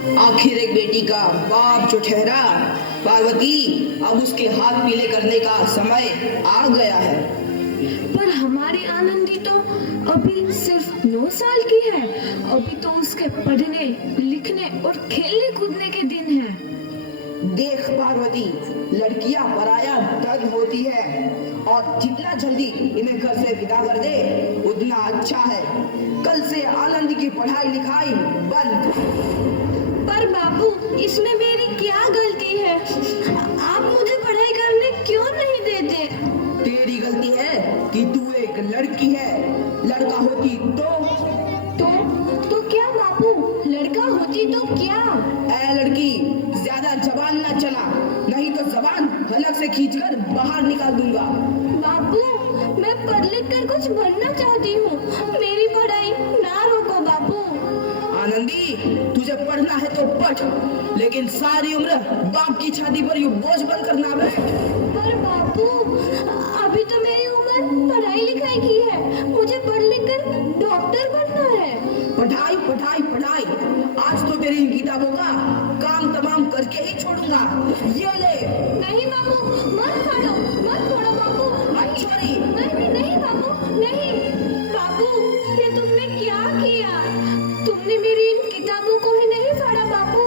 आखिर एक बेटी का बाप जो ठहरा, पार्वती, अब उसके हाथ पीले करने का समय आ गया है। पर हमारी आनंदी तो अभी सिर्फ 9 साल की है। अभी तो उसके पढ़ने लिखने और खेलने कूदने के दिन हैं। देख पार्वती, लड़कियां पराया धन होती है और जितना जल्दी इन्हें घर से विदा कर दे उतना अच्छा है। कल से आनंद की पढ़ाई लिखाई बंद। पर बाबू, इसमें मेरी क्या गलती है? आप मुझे पढ़ाई करने क्यों नहीं देते? तेरी गलती है कि तू एक लड़की है। लड़का होती तो क्या बाबू? लड़का होती तो क्या? ऐ लड़की, ज्यादा जबान न चला, नहीं तो जबान हलक से खींचकर बाहर निकाल दूंगा। बाबू, मैं पढ़ लिख कर कुछ बनना चाहती हूँ। मेरी पढ़ाई ना रोको बाबू। आनंदी, तुझे पढ़ना है तो पढ़, लेकिन सारी उम्र बाप की छाती पर यूं बोझ बनकर ना बैठ। पर बाबू, अभी तो मेरी उम्र पढ़ाई लिखाई की है। मुझे पढ़ लिख कर डॉक्टर बनना है। पढ़ाई पढ़ाई पढ़ाई, आज तो तेरी इन किताबों का काम तमाम करके ही छोड़ूंगा। ये ले। नहीं बाबू, मत फाड़ो बाबू। छोरी। नहीं बाबू, नहीं। बाबू, ये तुमने क्या किया? तुमने मेरी इन किताबों को ही नहीं फाड़ा बाबू,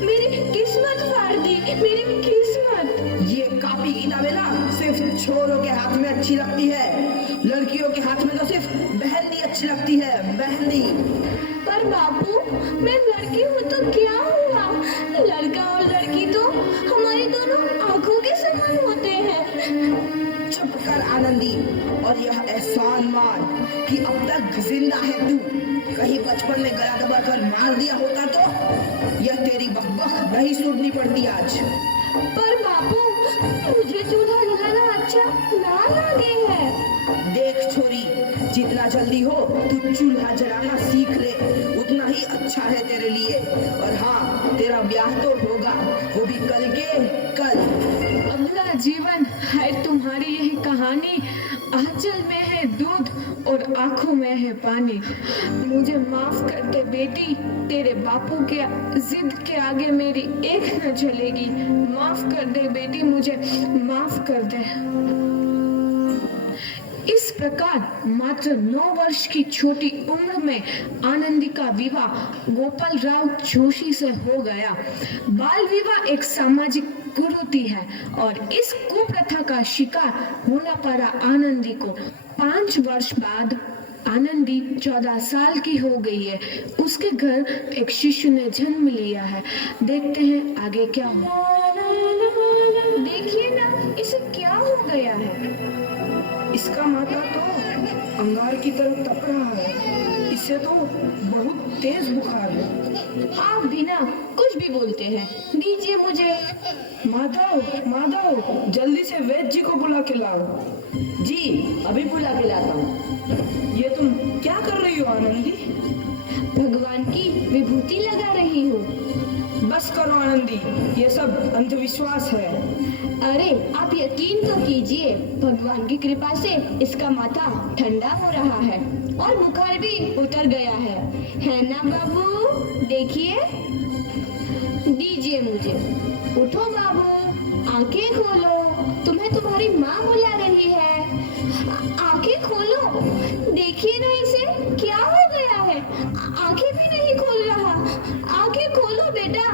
मेरी किस्मत फाड़ दी, मेरी किस्मत। ये कॉपी किताबें ना सिर्फ छोरों के हाथ में अच्छी लगती है, लड़कियों के हाथ में तो सिर्फ मेहंदी अच्छी लगती है, मेहंदी। पर बाबू, मैं लड़की हूँ तो क्या हुआ? लड़का और लड़की तो हमारी दोनों आंखों के समान होते हैं। चुप कर आनंदी, और यह एहसान मान कि अब तक जिंदा है तू। कहीं बचपन में गला दबाकर मार दिया होता तो यह तेरी बकबक नहीं सुननी पड़ती आज। पर बाबू, मुझे चूल्हा जलाना अच्छा ना लगे है। देख छोरी, जितना जल्दी हो तू चूल्हा जलाना सीख ले, उतना ही अच्छा है तेरे लिए। और हाँ, तेरा ब्याह तो होगा, वो भी कल के कल। अगला जीवन है तुम्हारी यही कहानी। आंचल में है दूध और आंखों में है पानी। मुझे माफ कर दे बेटी, तेरे बापू के जिद के आगे मेरी एक न चलेगी। माफ कर दे बेटी, मुझे माफ कर दे। इस प्रकार मात्र 9 वर्ष की छोटी उम्र में आनंदी का विवाह गोपाल राव जोशी से हो गया। बाल विवाह एक सामाजिक कुरीति है और इस कुप्रथा का शिकार होना पड़ा आनंदी को। 5 वर्ष बाद आनंदी 14 साल की हो गई है। उसके घर एक शिशु ने जन्म लिया है। देखते हैं आगे क्या हुआ। देखिए ना, इसे क्या हो गया है? इसका माथा तो अंगार की तरफ तप रहा है। इसे तो बहुत तेज बुखार है। आप बिना कुछ भी बोलते हैं, दीजिए मुझे। माधव, माधव, जल्दी से वैद्य जी को बुला के लाओ। जी, अभी बुला के लाता हूँ। ये तुम क्या कर रही हो आनंदी? भगवान की विभूति लगा रही हूँ। बस करो आनंदी, ये सब अंधविश्वास है। अरे आप यकीन तो कीजिए, भगवान की कृपा से इसका माथा ठंडा हो रहा है और बुखार भी उतर गया है ना बाबू? देखिए, दीजिए मुझे। उठो बाबू, आंखें खोलो, तुम्हें तुम्हारी माँ बुला रही है। आंखें खोलो, देखिए ना इसे क्या हो गया है। आंखें भी नहीं खोल रहा। आंखें खोलो बेटा।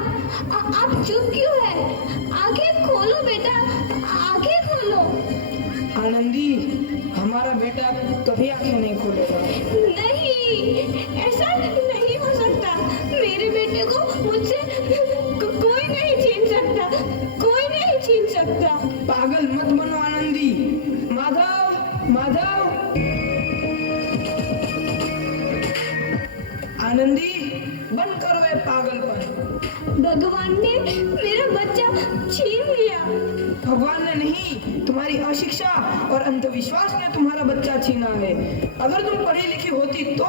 आप चुप क्यों है? आंखें खोलो बेटा, आंखें खोलो। आनंदी, हमारा बेटा कभी आंखें नहीं खोलेगा। नहीं, ऐसा नहीं हो सकता। मेरे बेटे को मुझसे कोई नहीं छीन सकता, कोई नहीं छीन सकता। पागल मत बनो आनंदी। माधव, माधव। आनंदी, बंद करो ये पागलपन। भगवान ने मेरा बच्चा छीन लिया। भगवान ने नहीं, तुम्हारी अशिक्षा और अंधविश्वास ने तुम्हारा बच्चा छीना है। अगर तुम पढ़ी लिखी होती तो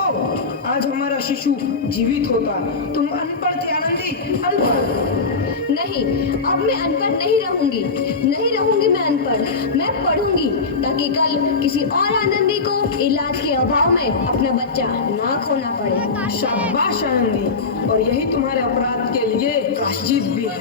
आज हमारा शिशु जीवित होता। तुम अनपढ़ थी आनंदी, अनपढ़। नहीं, अब मैं अनपढ़ नहीं रहूंगी। नहीं रहूंगी मैं अनपढ़। मैं पढ़ूंगी ताकि कल किसी और आनंदी को इलाज के अभाव में अपना बच्चा ना खोना पड़े। शाबाश आनंदी, और यही तुम्हारे अपराध मस्जिद भी है।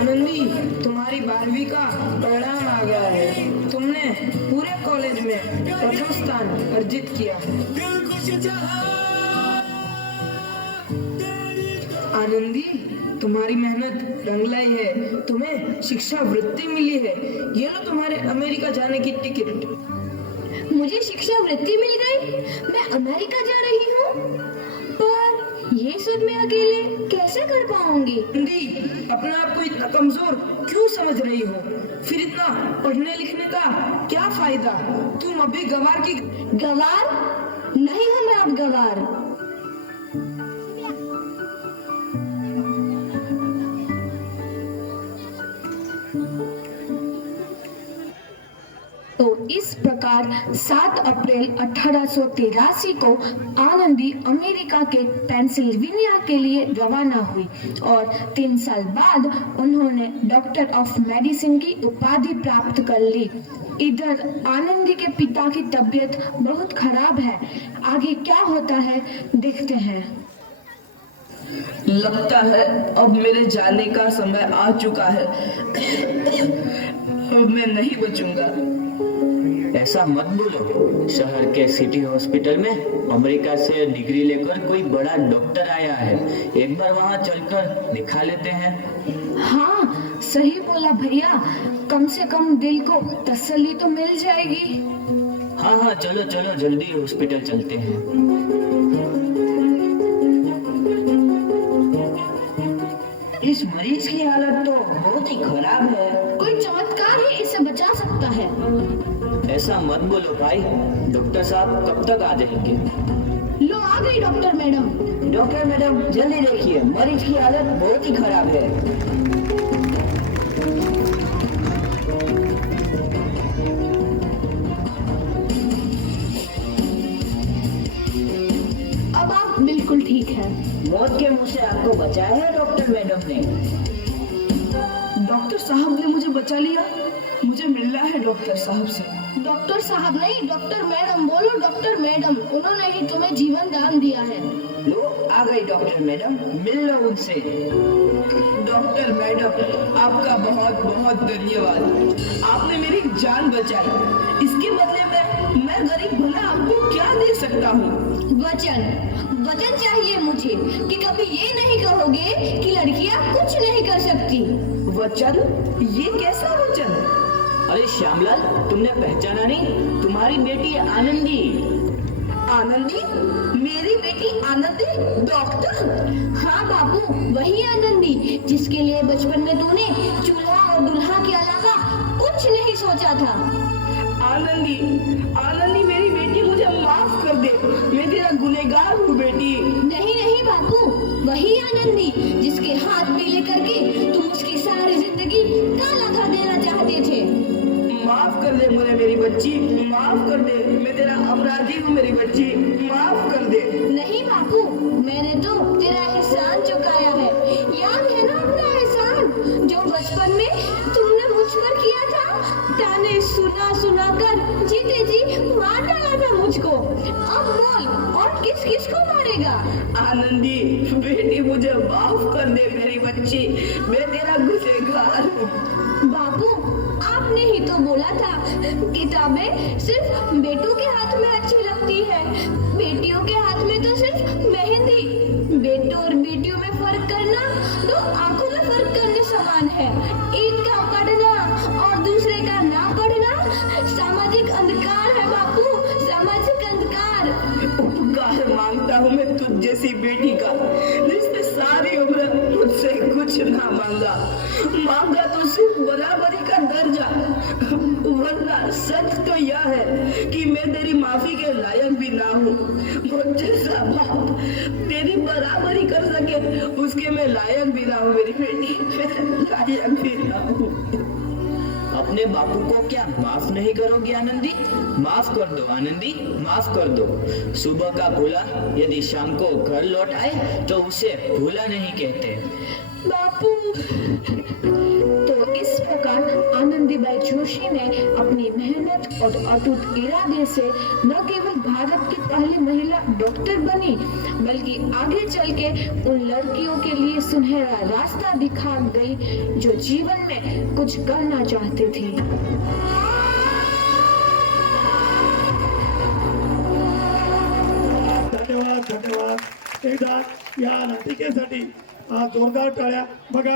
आनंदी, तुम्हारी 12वीं का परिणाम आ गया है। तुमने पूरे कॉलेज में प्रथम स्थान अर्जित किया है। आनंदी, तुम्हारी मेहनत रंग लाई है। तुम्हें शिक्षा वृत्ति मिली है। ये लो तुम्हारे अमेरिका जाने की टिकट। मुझे शिक्षा वृत्ति मिल गई, मैं अमेरिका जा रही हूँ। पर ये सब मैं अकेले कैसे कर पाऊंगी? आनंदी, अपने आप को इतना कमजोर क्यों समझ रही हो? फिर इतना पढ़ने लिखने का क्या फायदा? तुम अभी गवार की गवार नहीं हूँ मैं अब गवार। तो इस प्रकार 7 अप्रैल 1883 को आनंदी अमेरिका के पेंसिल्वेनिया के लिए रवाना हुई और 3 साल बाद उन्होंने डॉक्टर ऑफ मेडिसिन की उपाधि प्राप्त कर ली। इधर आनंदी के पिता की तबीयत बहुत खराब है। आगे क्या होता है देखते हैं। लगता है अब मेरे जाने का समय आ चुका है। अब मैं नहीं बचूंगा। ऐसा मत बोलो। शहर के सिटी हॉस्पिटल में अमेरिका से डिग्री लेकर कोई बड़ा डॉक्टर आया है। एक बार वहां चलकर दिखा लेते हैं। हाँ, सही बोला भैया। कम से कम दिल को तसल्ली तो मिल जाएगी। हाँ हाँ, चलो चलो जल्दी हॉस्पिटल चलते हैं। इस मरीज की हालत तो बहुत ही खराब है। कोई चमत्कार ही इसे बचा सकता है। ऐसा मत बोलो भाई। डॉक्टर साहब कब तक आ जाएंगे? लो आ गई डॉक्टर मैडम। डॉक्टर मैडम जल्दी देखिए, मरीज की हालत बहुत ही खराब है। अब आप बिल्कुल ठीक है। मौत के मुंह से आपको बचाया है डॉक्टर मैडम ने। डॉक्टर साहब ने मुझे बचा लिया। मुझे मिलना है डॉक्टर साहब से। डॉक्टर साहब नहीं, डॉक्टर मैडम बोलो। डॉक्टर मैडम, उन्होंने ही तुम्हें जीवन दान दिया है। लो आ गई डॉक्टर मैडम, मिल लो उनसे। डॉक्टर मैडम, आपका बहुत बहुत धन्यवाद। आपने मेरी जान बचाई। इसके बदले में मैं गरीब भला आपको क्या दे सकता हूँ? वचन चाहिए मुझे कि कभी ये नहीं कहोगे कि लड़कियां कुछ नहीं कर सकती। वचन? ये कैसा वचन? अरे श्यामलाल, तुमने पहचाना नहीं? तुम्हारी बेटी आनंदी। आनंदी? मेरी बेटी आनंदी डॉक्टर? हाँ बाबू, वही आनंदी जिसके लिए बचपन में तूने चूल्हा और दुल्हा के अलावा कुछ नहीं सोचा था। आनंदी, आनंदी मेरी बेटी, मुझे माफ कर दे। मैं तेरा गुनहगार हूँ बेटी। नहीं नहीं बाबू, वही आनंदी जिसके हाथ पीले करके तुम उसकी सारी जिंदगी काला कर देना चाहते थे। माफ कर दे मुझे मेरी बच्ची, माफ कर दे। मैं तेरा अपराधी हूँ मेरी बच्ची, माफ कर दे। नहीं बाबू, मैंने तो तेरा एहसान चुकाया है। याद है ना अपना एहसान जो बचपन में तुमने मुझ पर किया था? ताने सुना सुना कर जीते जी मार डाला था मुझको। अब बोल, और किस किस को मारेगा? आनंदी बेटी, मुझे माफ कर दे मेरी बच्ची। मैं तेरा गुनहगार हूँ। बाबू, आपने ही तो बोला था किताबें सिर्फ बेटों के हाथ में अच्छी लगती है, बेटियों के हाथ में तो सिर्फ मेहंदी। बेटों और बेटियों में फर्क करना तो आंखों में फर्क करने समान है। एक का पढ़ना और दूसरे का ना पढ़ना सामाजिक अंधकार है बापू, सामाजिक अंधकार। उपकार मांगता हूँ मैं तुझ जैसी बेटी का, जिसने सारी उम्र मुझसे कुछ ना मांगा तो सिर्फ बराबरी का दर्जा। वरना सच तो यह है कि मैं तेरी माफी के लायक भी ना हूँ। मुझ जैसा बाप तेरी बराबरी कर सके उसके मैं लायक भी ना हूँ मेरी बेटी, मैं लायक भी ना हूँ। अपने बापू को क्या माफ नहीं करोगी आनंदी? माफ कर दो आनंदी, माफ कर दो। सुबह का भूला यदि शाम को घर लौट आए तो उसे भूला नहीं कहते। बापू। तो इस प्रकार आनंदी रमाईबाई जोशी ने अपनी मेहनत और अटूट इरादे से न केवल भारत की पहली महिला डॉक्टर बनी, बल्कि आगे चल के उन लड़कियों के लिए सुनहरा रास्ता दिखा गई जो जीवन में कुछ करना चाहती थी। धन्यवाद धन्यवाद। एकदा या नाटिकेसाठी जोरदार टाळ्या बघा।